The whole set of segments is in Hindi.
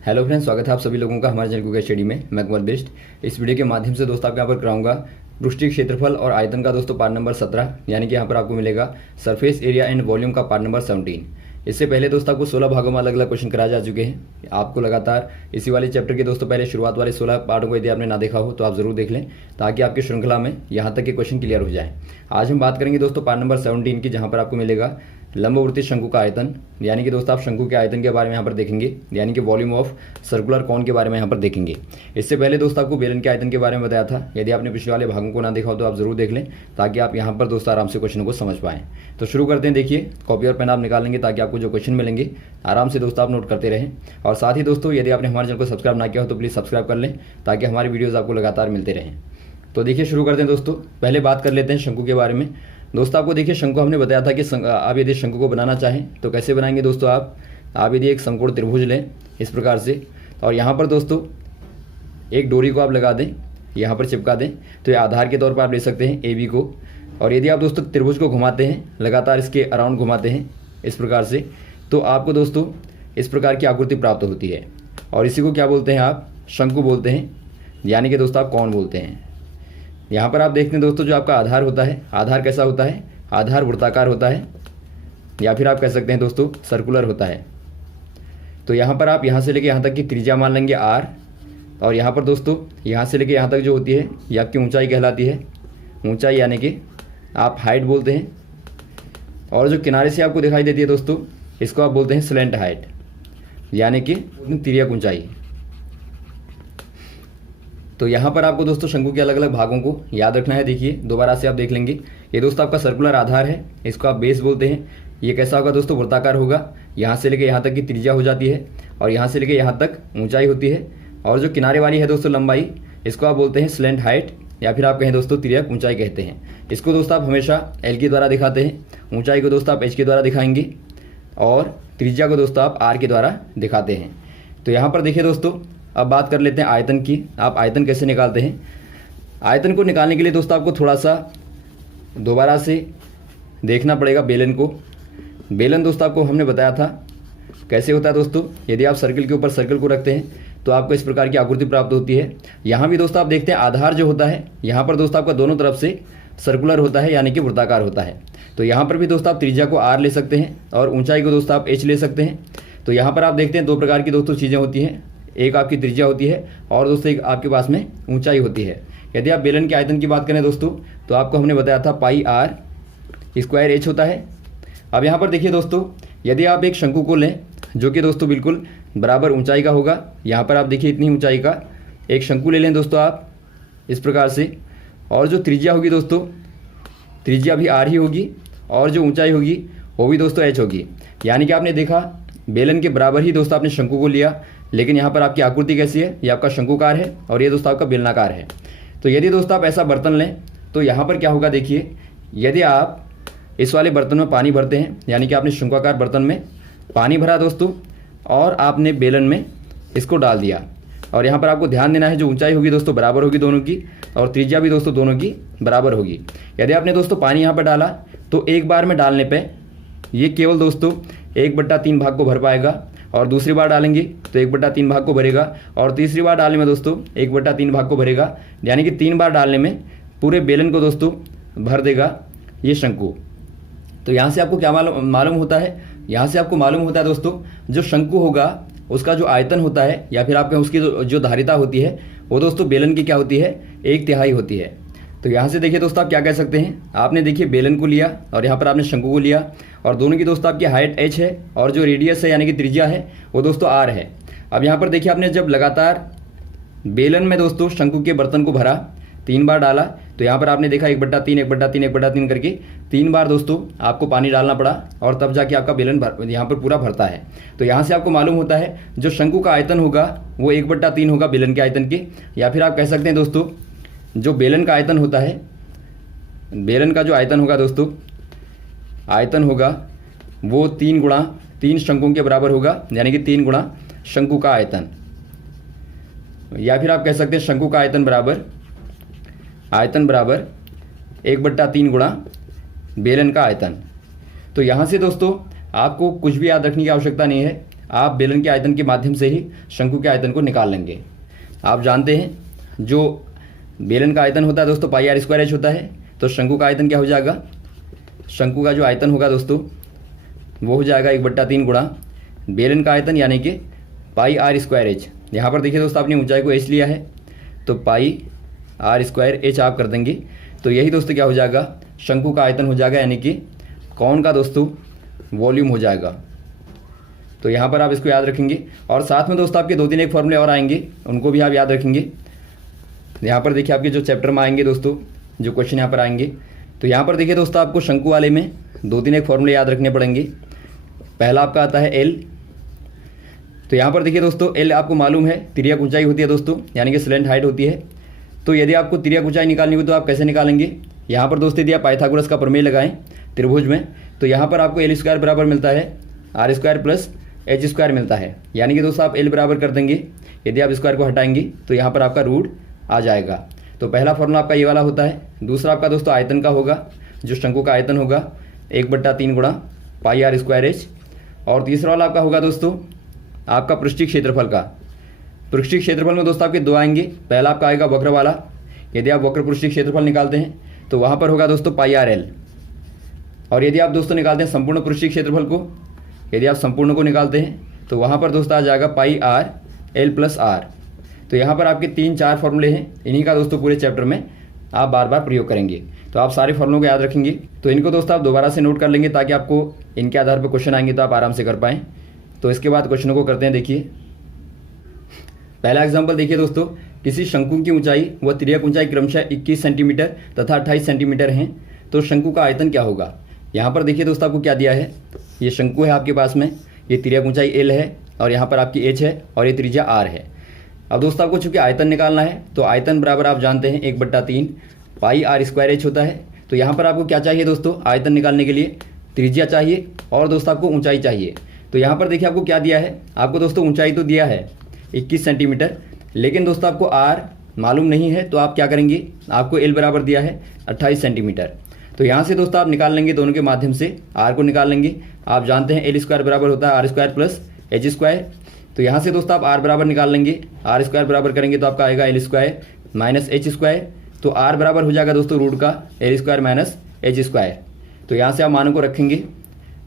हेलो फ्रेंड्स, स्वागत है आप सभी लोगों का हमारे चैनल कुकिंग स्टडी में। मैं कुमार बेस्ट। इस वीडियो के माध्यम से दोस्तों आपको यहाँ पर कराऊंगा पृष्ठीय क्षेत्रफल और आयतन का दोस्तों पार्ट नंबर 17, यानी कि यहाँ पर आपको मिलेगा सरफेस एरिया एंड वॉल्यूम का पार्ट नंबर 17। इससे पहले दोस्तों आपको 16 भागों में अलग अलग क्वेश्चन कराए जा चुके हैं। आपको लगातार इसी वाले चैप्टर के दोस्तों पहले शुरुआत वाले 16 पार्टों को यदि आपने ना देखा हो तो आप जरूर देख लें, ताकि आपकी श्रृंखला में यहाँ तक के क्वेश्चन क्लियर हो जाए। आज हम बात करेंगे दोस्तों पार्ट नंबर 17 की, जहाँ पर आपको मिलेगा लंबवर्ती शंकु का आयतन, यानी कि दोस्तों आप शंकु के आयतन के बारे में यहाँ पर देखेंगे, यानी कि वॉल्यूम ऑफ सर्कुलर कॉन के बारे में यहाँ पर देखेंगे। इससे पहले दोस्तों आपको बेलन के आयतन के बारे में बताया था। यदि आपने पिछले वाले भागों को ना देखा हो तो आप जरूर देख लें, ताकि आप यहाँ पर दोस्तों आराम से क्वेश्चन को समझ पाएं। तो शुरू करते हैं। देखिए, कॉपी और पेन आप निकाल लेंगे ताकि आपको जो क्वेश्चन मिलेंगे आराम से दोस्तों आप नोट करते रहें। और साथ ही दोस्तों यदि आपने हमारे चैनल को सब्सक्राइब ना किया हो तो प्लीज़ सब्सक्राइब कर लें, ताकि हमारी वीडियोज़ आपको लगातार मिलते रहें। तो देखिए, शुरू करते हैं दोस्तों। पहले बात कर लेते हैं शंकु के बारे में। दोस्तों आपको देखिए, शंकु हमने बताया था कि आप यदि शंकु को बनाना चाहें तो कैसे बनाएंगे दोस्तों। आप यदि एक समकोण त्रिभुज लें इस प्रकार से, और यहाँ पर दोस्तों एक डोरी को आप लगा दें, यहाँ पर चिपका दें, तो ये आधार के तौर पर आप ले सकते हैं ए बी को। और यदि आप दोस्तों त्रिभुज को घुमाते हैं, लगातार इसके अराउंड घुमाते हैं इस प्रकार से, तो आपको दोस्तों इस प्रकार की आकृति प्राप्त होती है। और इसी को क्या बोलते हैं, आप शंकु बोलते हैं, यानी कि दोस्तों आप कौन बोलते हैं। यहाँ पर आप देखते हैं दोस्तों, जो आपका आधार होता है, आधार कैसा होता है, आधार वृत्ताकार होता है, या फिर आप कह सकते हैं दोस्तों सर्कुलर होता है। तो यहाँ पर आप यहाँ से लेके यहाँ तक की त्रिज्या मान लेंगे r, और यहाँ पर दोस्तों यहाँ से लेके यहाँ तक जो होती है ये आपकी ऊंचाई कहलाती है। ऊंचाई यानी कि आप हाइट बोलते हैं। और जो किनारे से आपको दिखाई देती है दोस्तों, इसको आप बोलते हैं स्लेंट हाइट, यानी कि तिर्यक ऊंचाई। तो यहाँ पर आपको दोस्तों शंकु के अलग अलग भागों को याद रखना है। देखिए, दोबारा से आप देख लेंगे। ये दोस्तों आपका सर्कुलर आधार है, इसको आप बेस बोलते हैं। ये कैसा होगा दोस्तों, वृत्ताकार होगा। यहाँ से लेके यहाँ तक की त्रिज्या हो जाती है, और यहाँ से लेके यहाँ तक ऊंचाई होती है। और जो किनारे वाली है दोस्तों लंबाई, इसको आप बोलते हैं स्लेंट हाइट, या फिर आप कहें दोस्तों तिर्यक ऊंचाई कहते हैं। इसको दोस्तों आप हमेशा एल के द्वारा दिखाते हैं, ऊंचाई को दोस्तों आप एच के द्वारा दिखाएंगे, और त्रिज्या को दोस्तों आप आर के द्वारा दिखाते हैं। तो यहाँ पर देखिए दोस्तों, अब बात कर लेते हैं आयतन की। आप आयतन कैसे निकालते हैं। आयतन को निकालने के लिए दोस्तों आपको थोड़ा सा दोबारा से देखना पड़ेगा बेलन को। बेलन दोस्तों आपको हमने बताया था कैसे होता है दोस्तों। यदि आप सर्कल के ऊपर सर्कल को रखते हैं तो आपको इस प्रकार की आकृति प्राप्त होती है। यहाँ भी दोस्तों आप देखते हैं आधार जो होता है, यहाँ पर दोस्तों आपका दोनों तरफ से सर्कुलर होता है, यानी कि वृत्ताकार होता है। तो यहाँ पर भी दोस्तों आप त्रिज्या को आर ले सकते हैं, और ऊंचाई को दोस्तों आप एच ले सकते हैं। तो यहाँ पर आप देखते हैं दो प्रकार की दोस्तों चीज़ें होती हैं। एक आपकी त्रिज्या होती है, और दोस्तों एक आपके पास में ऊंचाई होती है। यदि आप बेलन के आयतन की बात करें दोस्तों, तो आपको हमने बताया था पाई आर स्क्वायर एच होता है। अब यहाँ पर देखिए दोस्तों, यदि आप एक शंकु को लें जो कि दोस्तों बिल्कुल बराबर ऊंचाई का होगा, यहाँ पर आप देखिए इतनी ऊंचाई का एक शंकु ले लें दोस्तों आप इस प्रकार से, और जो त्रिज्या होगी दोस्तों, त्रिज्या भी आर ही होगी, और जो ऊंचाई होगी वो भी दोस्तों एच होगी। यानी कि आपने देखा बेलन के बराबर ही दोस्तों आपने शंकु को लिया, लेकिन यहाँ पर आपकी आकृति कैसी है, ये आपका शंकुकार है, और ये दोस्तों आपका बेलनाकार है। तो यदि दोस्तों आप ऐसा बर्तन लें तो यहाँ पर क्या होगा, देखिए, यदि आप इस वाले बर्तन में पानी भरते हैं, यानी कि आपने शंकुआकार बर्तन में पानी भरा दोस्तों, और आपने बेलन में इसको डाल दिया, और यहाँ पर आपको ध्यान देना है जो ऊंचाई होगी दोस्तों बराबर होगी दोनों की, और त्रिज्या भी दोस्तों दोनों की बराबर होगी। यदि आपने दोस्तों पानी यहाँ पर डाला तो एक बार में डालने पर ये केवल दोस्तों 1/3 भाग को भर पाएगा, और दूसरी बार डालेंगे तो 1/3 भाग को भरेगा, और तीसरी बार डालने में दोस्तों 1/3 भाग को भरेगा। यानी कि 3 बार डालने में पूरे बेलन को दोस्तों भर देगा ये शंकु। तो यहाँ से आपको क्या मालूम होता है, यहाँ से आपको मालूम होता है दोस्तों, जो शंकु होगा उसका जो आयतन होता है, या फिर आप उसकी जो धारिता होती है, वो दोस्तों बेलन की क्या होती है, 1/3 होती है। तो यहाँ से देखिए दोस्तों आप क्या कह सकते हैं, आपने देखिए बेलन को लिया, और यहाँ पर आपने शंकु को लिया, और दोनों की दोस्तों आपकी हाइट h है, और जो रेडियस है यानी कि त्रिज्या है वो दोस्तों r है। अब यहाँ पर देखिए, आपने जब लगातार बेलन में दोस्तों शंकु के बर्तन को भरा, 3 बार डाला, तो यहाँ पर आपने देखा 1/3 1/3 1/3 करके 3 बार दोस्तों आपको पानी डालना पड़ा, और तब जाके आपका बेलन यहाँ पर पूरा भरता है। तो यहाँ से आपको मालूम होता है जो शंकु का आयतन होगा वो 1/3 होगा बेलन के आयतन के। या फिर आप कह सकते हैं दोस्तों, जो बेलन का आयतन होता है, बेलन का जो आयतन होगा दोस्तों, आयतन होगा वो 3 शंकुओं के बराबर होगा, यानी कि 3 गुणा शंकु का आयतन। या फिर आप कह सकते हैं शंकु का आयतन बराबर 1/3 गुणा बेलन का आयतन। तो यहाँ से दोस्तों आपको कुछ भी याद रखने की आवश्यकता नहीं है, आप बेलन के आयतन के माध्यम से ही शंकु के आयतन को निकाल लेंगे। आप जानते हैं जो बेलन का आयतन होता है दोस्तों पाई आर स्क्वायर एच होता है, तो शंकु का आयतन क्या हो जाएगा, शंकु का जो आयतन होगा दोस्तों वो हो जाएगा 1/3 गुणा बेलन का आयतन यानी कि पाई आर स्क्वायर एच। यहाँ पर देखिए दोस्तों आपने ऊंचाई को एच लिया है तो पाई आर स्क्वायर एच आप कर देंगे, तो यही दोस्तों क्या हो जाएगा, शंकु का आयतन हो जाएगा यानी कि कौन का दोस्तों वॉल्यूम हो जाएगा। तो यहाँ पर आप इसको याद रखेंगे और साथ में दोस्तों आपके 2-3 एक फॉर्मूले और आएंगे, उनको भी आप याद रखेंगे। यहाँ पर देखिए आपके जो चैप्टर में आएंगे दोस्तों, जो क्वेश्चन यहाँ पर आएंगे, तो यहाँ पर देखिए दोस्तों आपको शंकु वाले में 2-3 एक फॉर्मूले याद रखने पड़ेंगे। पहला आपका आता है एल। तो यहाँ पर देखिए दोस्तों एल आपको मालूम है तिर्यक ऊंचाई होती है दोस्तों, यानी कि स्लेंट हाइट होती है। तो यदि आपको तिर्यक ऊंचाई निकालनी हो तो आप कैसे निकालेंगे, यहाँ पर दोस्तों यदि आप पाइथागोरस का प्रमेय लगाएं त्रिभुज में, तो यहाँ पर आपको एल स्क्वायर बराबर मिलता है R square plus H square मिलता है, यानी कि दोस्तों आप एल बराबर कर देंगे, यदि आप स्क्वायर को हटाएंगे तो यहाँ पर आपका रूट आ जाएगा। तो पहला फॉर्मूला आपका ये वाला होता है। दूसरा आपका दोस्तों आयतन का होगा, जो शंकु का आयतन होगा 1/3 गुणा पाई आर स्क्वायर एच। और तीसरा वाला आपका होगा दोस्तों आपका पृष्ठीय क्षेत्रफल का। पृष्ठीय क्षेत्रफल में दोस्तों आपके दो आएंगे, पहला आपका आएगा वक्र वाला, यदि आप वक्र पृष्ठीय क्षेत्रफल निकालते हैं तो वहाँ पर होगा दोस्तों पाई आर एल। और यदि आप दोस्तों निकालते हैं संपूर्ण पृष्ठीय क्षेत्रफल को, यदि आप संपूर्ण को निकालते हैं तो वहाँ पर दोस्तों आ जाएगा पाई आर एल प्लस आर। तो यहाँ पर आपके 3-4 फॉर्मूले हैं, इन्हीं का दोस्तों पूरे चैप्टर में आप बार बार प्रयोग करेंगे। तो आप सारे फॉर्मूलों को याद रखेंगे, तो इनको दोस्तों आप दोबारा से नोट कर लेंगे ताकि आपको इनके आधार पर क्वेश्चन आएंगे तो आप आराम से कर पाएँ। तो इसके बाद क्वेश्चनों को करते हैं। देखिए पहला एग्जाम्पल देखिए दोस्तों, किसी शंकु की ऊंचाई व तिर्यक ऊंचाई क्रमशः 21 सेंटीमीटर तथा 28 सेंटीमीटर हैं, तो शंकु का आयतन क्या होगा। यहाँ पर देखिए दोस्तों आपको क्या दिया है, ये शंकु है आपके पास में, ये तिर्यक ऊंचाई एल है और यहाँ पर आपकी एच है और ये त्रिज्या आर है। अब दोस्तों आपको चूंकि आयतन निकालना है तो आयतन बराबर आप जानते हैं 1/3 पाई आर स्क्वायर एच होता है। तो यहाँ पर आपको क्या चाहिए दोस्तों, आयतन निकालने के लिए त्रिज्या चाहिए और दोस्तों आपको ऊंचाई चाहिए। तो यहाँ पर देखिए आपको क्या दिया है, आपको दोस्तों ऊंचाई तो दिया है 21 सेंटीमीटर, लेकिन दोस्तों आपको आर मालूम नहीं है, तो आप क्या करेंगे, आपको एल बराबर दिया है 28 सेंटीमीटर। तो यहाँ से दोस्तों आप निकाल लेंगे दोनों के माध्यम से, आर को निकाल लेंगे। आप जानते हैं एल स्क्वायर बराबर होता है R square plus H square. तो यहाँ से दोस्तों आप आर बराबर निकाल लेंगे, आर स्क्वायर बराबर करेंगे तो आपका आएगा L square minus H square. तो आर बराबर हो जाएगा दोस्तों रूट का L square minus H square. तो यहाँ से आप मानों को रखेंगे,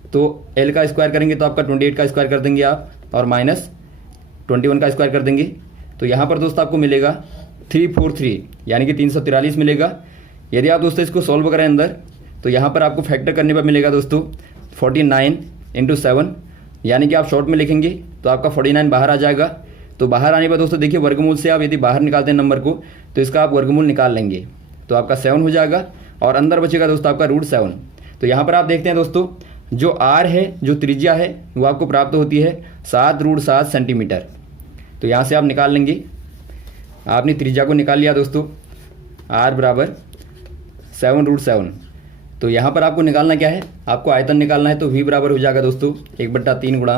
तो एल का स्क्वायर करेंगे तो आपका 28 का स्क्वायर कर देंगे आप, और माइनस 21 का स्क्वायर कर देंगे। तो यहाँ पर दोस्तों आपको मिलेगा 343 यानी कि 343 मिलेगा। यदि आप दोस्तों इसको सॉल्व करें अंदर, तो यहाँ पर आपको फैक्टर करने पर मिलेगा दोस्तों 49 × 7, यानी कि आप शॉर्ट में लिखेंगे तो आपका 49 बाहर आ जाएगा। तो बाहर आने पर दोस्तों देखिए वर्गमूल से आप यदि बाहर निकालते हैं नंबर को तो इसका आप वर्गमूल निकाल लेंगे तो आपका 7 हो जाएगा और अंदर बचेगा दोस्तों आपका √7। तो यहाँ पर आप देखते हैं दोस्तों जो आर है, जो त्रिज्या है, वो आपको प्राप्त होती है 7√7 सेंटीमीटर। तो यहाँ से आप निकाल लेंगे, आपने त्रिज्या को निकाल लिया दोस्तों, आर बराबर 7√7। तो यहाँ पर आपको निकालना क्या है, आपको आयतन निकालना है। तो v बराबर हो जाएगा दोस्तों 1/3 गुणा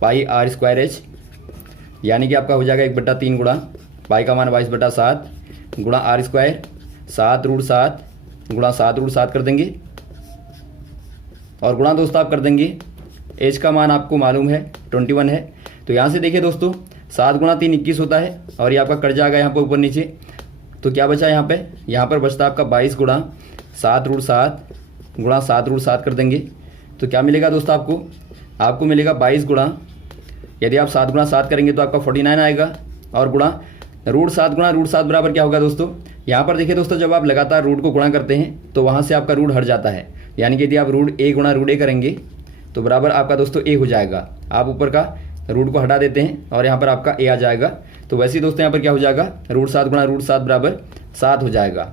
पाई आर स्क्वायर एच, यानी कि आपका हो जाएगा 1/3 गुणा पाई का मान 22/7 गुणा आर स्क्वायर 7√7 गुणा 7√7 कर देंगे और गुणा दोस्तों आप कर देंगे एच का मान आपको मालूम है 21 है। तो यहाँ से देखिए दोस्तों 7 × 3 21 होता है और ये आपका कट जाएगा यहाँ पर ऊपर नीचे। तो क्या बचा यहाँ पर बचता आपका 22 गुणा 7√7 गुणा 7√7 कर देंगे। तो क्या मिलेगा दोस्तों आपको मिलेगा 22 गुणा, यदि आप 7 × 7 करेंगे तो आपका 49 आएगा, और गुणा √7 गुणा √7 बराबर क्या होगा दोस्तों, यहाँ पर देखिए दोस्तों जब आप लगातार रूट को गुणा करते हैं तो वहाँ से आपका रूट हट जाता है, यानी कि यदि आप √a गुणा √a करेंगे तो बराबर आपका दोस्तों a हो जाएगा। आप ऊपर का रूट को हटा देते हैं और यहाँ पर आपका a आ जाएगा। तो वैसे ही दोस्तों यहाँ पर क्या हो जाएगा, √7 गुणा √7 बराबर 7 हो जाएगा।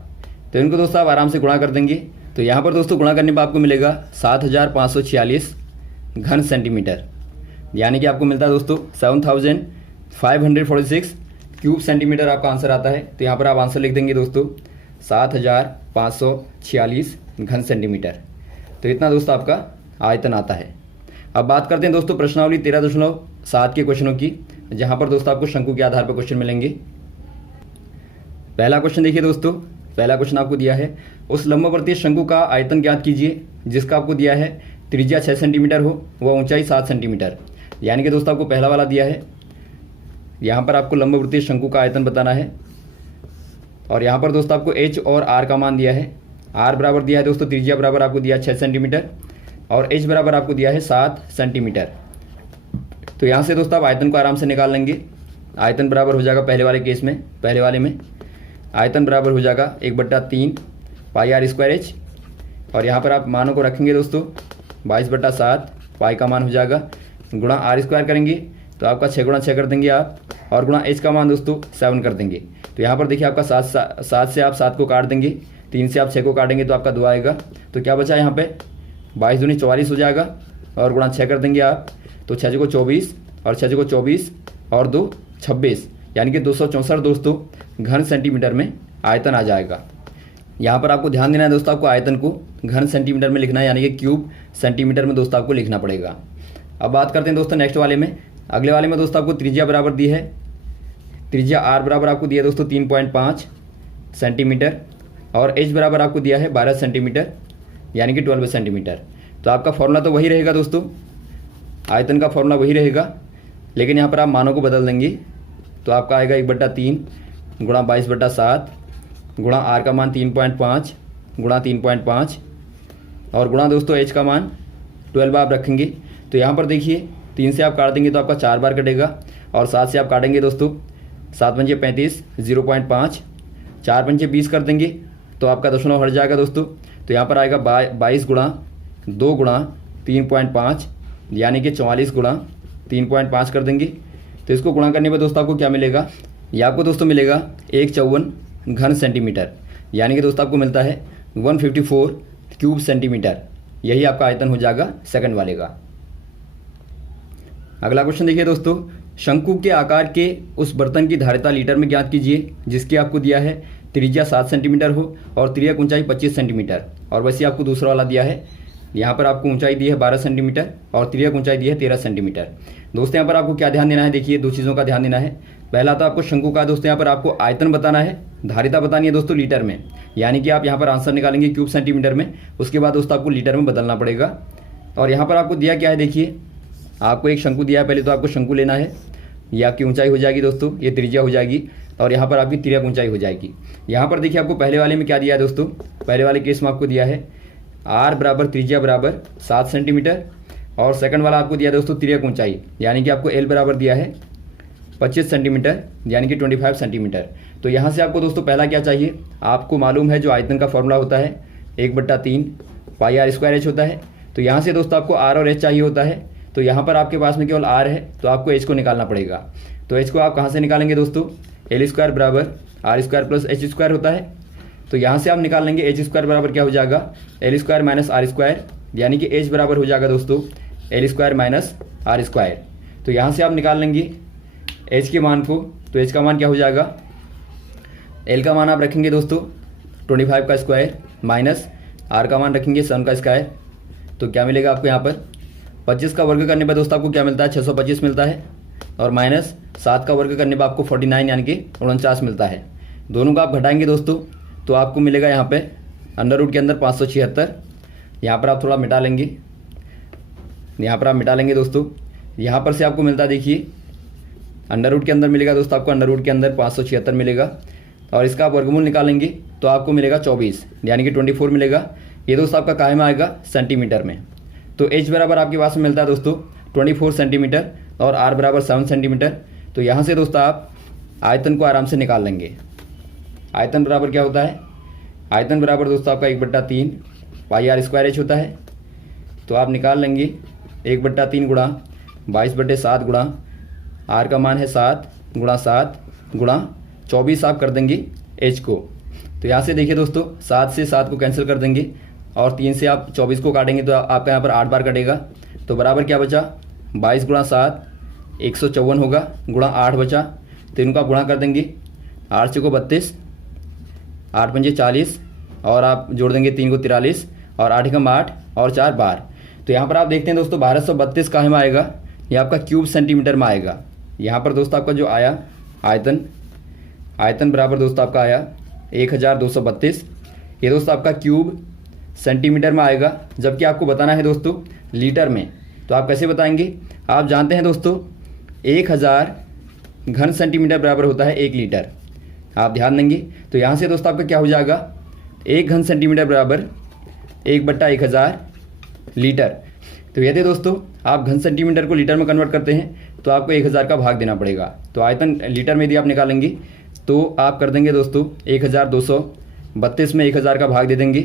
तो इनको दोस्तों आप आराम से गुणा कर देंगे। तो यहाँ पर दोस्तों गुणा करने पर आपको मिलेगा 7546 घन सेंटीमीटर, यानी कि आपको मिलता है दोस्तों 7546 क्यूब सेंटीमीटर आपका आंसर आता है। तो यहाँ पर आप आंसर लिख देंगे दोस्तों 7546 घन सेंटीमीटर। तो इतना दोस्तों आपका आयतन आता है। अब बात करते हैं दोस्तों प्रश्नावली 13.7 के क्वेश्चनों की, जहाँ पर दोस्तों आपको शंकु के आधार पर क्वेश्चन मिलेंगे। पहला क्वेश्चन देखिए दोस्तों, पहला क्वेश्चन आपको दिया है उस लंबवर्तीय शंकु का आयतन ज्ञात कीजिए जिसका आपको दिया है त्रिज्या 6 सेंटीमीटर हो व ऊंचाई 7 सेंटीमीटर। यानी कि दोस्तों आपको पहला वाला दिया है, यहाँ पर आपको लंबवृत्तीय शंकु का आयतन बताना है। और यहाँ पर दोस्तों आपको एच और आर का मान दिया है। आर बराबर दिया है दोस्तों, त्रिज्या बराबर आपको दिया है 6 सेंटीमीटर और एच बराबर आपको दिया है 7 सेंटीमीटर। तो यहाँ से दोस्तों आप आयतन को आराम से निकाल लेंगे। आयतन बराबर हो जाएगा पहले वाले केस में, पहले वाले में आयतन बराबर हो जाएगा 1/3 पाई आर स्क्वायर एच। और यहाँ पर आप मानों को रखेंगे दोस्तों, 22/7 पाई का मान हो जाएगा गुणा आर स्क्वायर करेंगे तो आपका 6 × 6 कर देंगे आप, और गुणा एच का मान दोस्तों 7 कर देंगे। तो यहाँ पर देखिए आपका 7 से आप 7 को काट देंगे, 3 से आप 6 को काटेंगे तो आपका 2 आएगा। तो क्या बचा यहाँ पे 22 दूनी 44 हो जाएगा, और गुणा 6 कर देंगे आप, तो 6 को 24 और 6 को 24 और 2 26, यानी कि 264 दोस्तों घन सेंटीमीटर में आयतन आ जाएगा। यहाँ पर आपको ध्यान देना है दोस्तों, आपको आयतन को घन सेंटीमीटर में लिखना है, यानी कि क्यूब सेंटीमीटर में दोस्तों आपको लिखना पड़ेगा। अब बात करते हैं दोस्तों नेक्स्ट वाले में। अगले वाले में दोस्तों आपको त्रिज्या बराबर दी है, त्रिज्या आर बराबर आपको दिया दोस्तों 3.5 सेंटीमीटर और एच बराबर आपको दिया है 12 सेंटीमीटर, यानी कि 12 सेंटीमीटर। तो आपका फॉर्मूला तो वही रहेगा दोस्तों, आयतन का फॉर्मूला वही रहेगा, लेकिन यहाँ पर आप मानों को बदल देंगे। तो आपका आएगा 1/3 गुणा 22/7 गुणा आर का मान 3.5 गुणा 3.5 और गुणा दोस्तों एच का मान 12 आप रखेंगे। तो यहाँ पर देखिए 3 से आप काट देंगे तो आपका 4 बार कटेगा, और 7 से आप काटेंगे दोस्तों, 7 पंजे 35 0.5, 4 पंजे 20 कर देंगे तो आपका दशमलव हट जाएगा दोस्तों। तो यहाँ पर आएगा 22 गुणा 2 गुणा 3.5, यानी कि 44 गुणा 3.5 कर देंगे। तो इसको गुणा करने पर दोस्तों आपको क्या मिलेगा, ये आपको दोस्तों मिलेगा 154 घन सेंटीमीटर, यानी कि दोस्तों आपको मिलता है 154 क्यूब सेंटीमीटर। यही आपका आयतन हो जाएगा सेकंड वाले का। अगला क्वेश्चन देखिए दोस्तों, शंकु के आकार के उस बर्तन की धारिता लीटर में ज्ञात कीजिए जिसकी आपको दिया है त्रिज्या 7 सेंटीमीटर हो और तिर्यक ऊंचाई 25 सेंटीमीटर, और वैसे आपको दूसरा वाला दिया है, यहाँ पर आपको ऊंचाई दी है 12 सेंटीमीटर और तिर्यक ऊंचाई दी है 13 सेंटीमीटर। दोस्तों यहाँ पर आपको क्या ध्यान देना है, देखिए 2 चीज़ों का ध्यान देना है। पहला तो आपको शंकु का दोस्तों यहाँ पर आपको आयतन बताना है, धारिता बतानी है दोस्तों लीटर में, यानी कि आप यहाँ पर आंसर निकालेंगे क्यूब सेंटीमीटर में, उसके बाद दोस्तों आपको लीटर में बदलना पड़ेगा। और यहाँ पर आपको दिया क्या है, देखिए आपको एक शंकु दिया है, पहले तो आपको शंकु लेना है, ये आपकी ऊंचाई हो जाएगी दोस्तों, ये त्रिज्या हो जाएगी, और यहाँ पर आपकी तिर्यक ऊंचाई हो जाएगी। यहाँ पर देखिए आपको पहले वाले में क्या दिया है दोस्तों, पहले वाले केस में आपको दिया है आर बराबर त्रिज्या बराबर 7 सेंटीमीटर, और सेकंड वाला आपको दिया दोस्तों तिर्यक ऊंचाई, यानी कि आपको एल बराबर दिया है 25 सेंटीमीटर, यानी कि 25 सेंटीमीटर। तो यहाँ से आपको दोस्तों पहला क्या चाहिए, आपको मालूम है जो आयतन का फॉर्मूला होता है 1/3 पाई आर स्क्वायर एच होता है। तो यहाँ से दोस्तों आपको आर और एच चाहिए होता है, तो यहाँ पर आपके पास में केवल आर है, तो आपको एच को निकालना पड़ेगा। तो एच को आप कहाँ से निकालेंगे दोस्तों, एल स्क्वायर बराबर R square plus H square होता है। तो यहाँ से आप निकाल लेंगे एच स्क्वायर बराबर क्या हो जाएगा, L square minus R square, यानी कि एच बराबर हो जाएगा दोस्तों L square minus R square. तो यहाँ से आप निकाल लेंगे एच के मान को, तो एच का मान क्या हो जाएगा, एल का मान आप रखेंगे दोस्तों 25 का स्क्वायर माइनस आर का मान रखेंगे 7 का स्क्वायर। तो क्या मिलेगा आपको यहाँ पर 25 का वर्ग करने पर दोस्तों आपको क्या मिलता है, 625 मिलता है, और माइनस 7 का वर्ग करने पर आपको 49 यानी कि 49 मिलता है। दोनों का आप घटाएंगे दोस्तों तो आपको मिलेगा यहाँ पे अंडर रूट के अंदर 576। यहाँ पर आप थोड़ा मिटा लेंगे, यहाँ पर आप मिटा लेंगे दोस्तों, यहाँ पर से आपको मिलता है देखिए अंडर रूट के अंदर मिलेगा दोस्तों, आपको अंडर रूट के अंदर 576 मिलेगा, और इसका आप वर्गमूल निकालेंगे तो आपको मिलेगा 24, यानी कि 24 मिलेगा। ये दोस्तों आपका काहे में आएगा, सेंटीमीटर में। तो एच बराबर आपके पास में मिलता है दोस्तों 24 सेंटीमीटर और आर बराबर 7 सेंटीमीटर। तो यहाँ से दोस्तों आप आयतन को आराम से निकाल लेंगे। आयतन बराबर क्या होता है, आयतन बराबर दोस्तों आपका 1/3 पाई आर स्क्वायर एच होता है। तो आप निकाल लेंगे 1/3 गुणा 22/7 गुणा आर का मान है 7 गुणा 7 गुणा 24 आप कर देंगे एच को। तो यहाँ से देखिए दोस्तों 7 से 7 को कैंसिल कर देंगे, और 3 से आप 24 को काटेंगे तो आपका यहाँ पर 8 बार कटेगा। तो बराबर क्या बचा, 22 गुणा 7 154 होगा, गुणा 8 बचा, तो इनको आप गुणा कर देंगे, 8 से को 32, 8 पंजे 40, और आप जोड़ देंगे 3 को 43, और 8 एकम 8 और 4 12। तो यहाँ पर आप देखते हैं दोस्तों 1232 काहे में आएगा, ये आपका क्यूब सेंटीमीटर में आएगा। यहाँ पर दोस्तों आपका जो आया आयतन, आयतन बराबर दोस्तों आपका आया 1232, ये दोस्तों आपका क्यूब सेंटीमीटर में आएगा, जबकि आपको बताना है दोस्तों लीटर में। तो आप कैसे बताएंगे? आप जानते हैं दोस्तों 1000 घन सेंटीमीटर बराबर होता है 1 लीटर। आप ध्यान देंगे तो यहाँ से दोस्तों आपका क्या हो जाएगा, 1 घन सेंटीमीटर बराबर 1/1000 लीटर। तो यदि दोस्तों आप घन सेंटीमीटर को लीटर में कन्वर्ट करते हैं तो आपको 1000 का भाग देना पड़ेगा। तो आयतन लीटर में यदि आप निकालेंगे तो आप कर देंगे दोस्तों 1232 में 1000 का भाग दे देंगे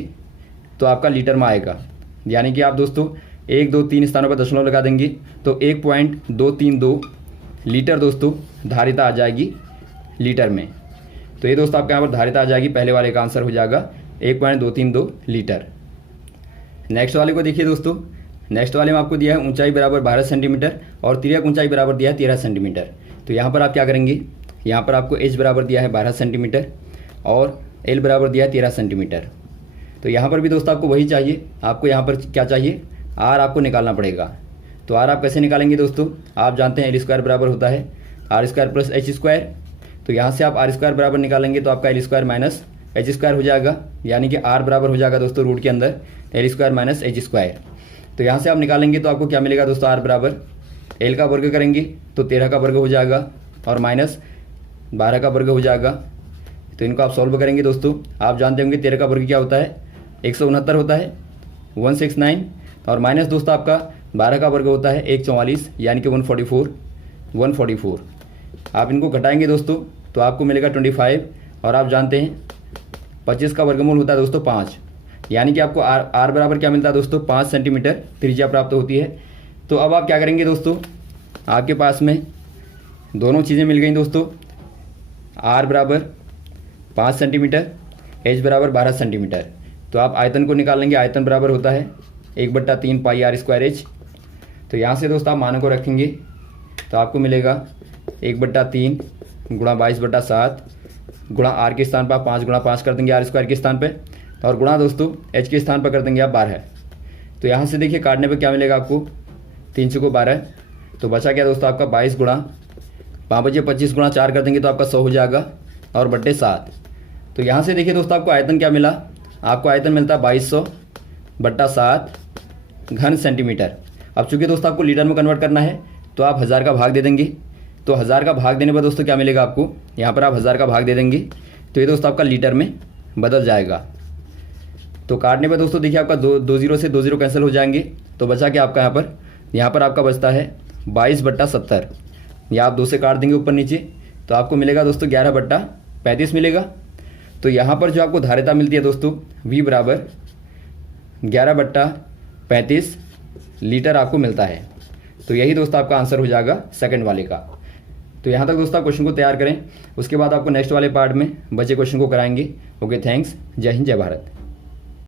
तो आपका लीटर में आएगा। यानी कि आप दोस्तों 1, 2, 3 स्थानों पर दशमलव लगा देंगे तो 1.232 लीटर दोस्तों धारिता आ जाएगी लीटर में। तो ये दोस्तों आपके यहाँ पर धारिता आ जाएगी, पहले वाले का आंसर हो जाएगा 1.232 लीटर। नेक्स्ट वाले को देखिए दोस्तों, नेक्स्ट वाले में आपको दिया है ऊंचाई बराबर 12 सेंटीमीटर और तिर्यक ऊंचाई बराबर दिया है 13 सेंटीमीटर। तो यहाँ पर आप क्या करेंगे, यहाँ पर आपको h बराबर दिया है 12 सेंटीमीटर और l बराबर दिया है 13 सेंटीमीटर। तो यहाँ पर भी दोस्तों आपको वही चाहिए, आपको यहाँ पर क्या चाहिए, r आपको निकालना पड़ेगा। तो r आप कैसे निकालेंगे दोस्तों, आप जानते हैं l² बराबर होता है r² प्लस h²। तो यहाँ से आप r² बराबर निकालेंगे तो आपका l² माइनस h² हो जाएगा, यानी कि r बराबर हो जाएगा दोस्तों रूट के अंदर l² माइनस h²। तो यहाँ से आप निकालेंगे तो आपको क्या मिलेगा दोस्तों, r बराबर l का वर्ग करेंगे तो 13 का वर्ग हो जाएगा और माइनस 12 का वर्ग हो जाएगा। तो इनको आप सॉल्व करेंगे दोस्तों, आप जानते होंगे 13 का वर्ग क्या होता है, 169 होता है 169, और माइनस दोस्तों आपका 12 का वर्ग होता है 144 यानी कि 144। आप इनको घटाएंगे दोस्तों तो आपको मिलेगा 25, और आप जानते हैं 25 का वर्गमूल होता है दोस्तों 5, यानी कि आपको r बराबर क्या मिलता है दोस्तों, 5 सेंटीमीटर त्रिज्या प्राप्त होती है। तो अब आप क्या करेंगे दोस्तों, आपके पास में दोनों चीज़ें मिल गई दोस्तों, r बराबर 5 सेंटीमीटर, h बराबर 12 सेंटीमीटर। तो आप आयतन को निकाल लेंगे, आयतन बराबर होता है 1/3 पाई r²h। तो यहाँ से दोस्तों आप मानों को रखेंगे तो आपको मिलेगा 1/3 गुणा 22/7 गुणा r के स्थान पर आप 5 गुणा 5 कर देंगे r² के स्थान पर, और गुणा दोस्तों h के स्थान पर कर देंगे आप 12। तो यहाँ से देखिए काटने पर क्या मिलेगा आपको, 3 को 12, तो बचा क्या दोस्तों आपका 22 गुणा 5 25 गुणा 4 कर देंगे तो आपका 100 हो जाएगा और बट्टे 7। तो यहाँ से देखिए दोस्तों आपको आयतन क्या मिला, आपको आयतन मिलता है 2200/7 घन सेंटीमीटर। अब चूंकि दोस्तों आपको लीटर में कन्वर्ट करना है तो आप 1000 का भाग दे देंगे। तो 1000 का भाग देने पर दोस्तों क्या मिलेगा आपको, यहाँ पर आप 1000 का भाग दे देंगे तो ये दोस्तों आपका लीटर में बदल जाएगा। तो काटने पर दोस्तों देखिए आपका 2 0 से 2 0 कैंसिल हो जाएंगे, तो बचा क्या आपका यहाँ पर आपका बचता है 22/70। या आप 2 से काट देंगे ऊपर नीचे तो आपको मिलेगा दोस्तों 11/35 मिलेगा। तो यहाँ पर जो आपको धारिता मिलती है दोस्तों V बराबर 11/35 लीटर आपको मिलता है। तो यही दोस्तों आपका आंसर हो जाएगा सेकंड वाले का। तो यहाँ तक दोस्तों आप क्वेश्चन को तैयार करें, उसके बाद आपको नेक्स्ट वाले पार्ट में बचे क्वेश्चन को कराएंगे। ओके, थैंक्स, जय हिंद, जय भारत।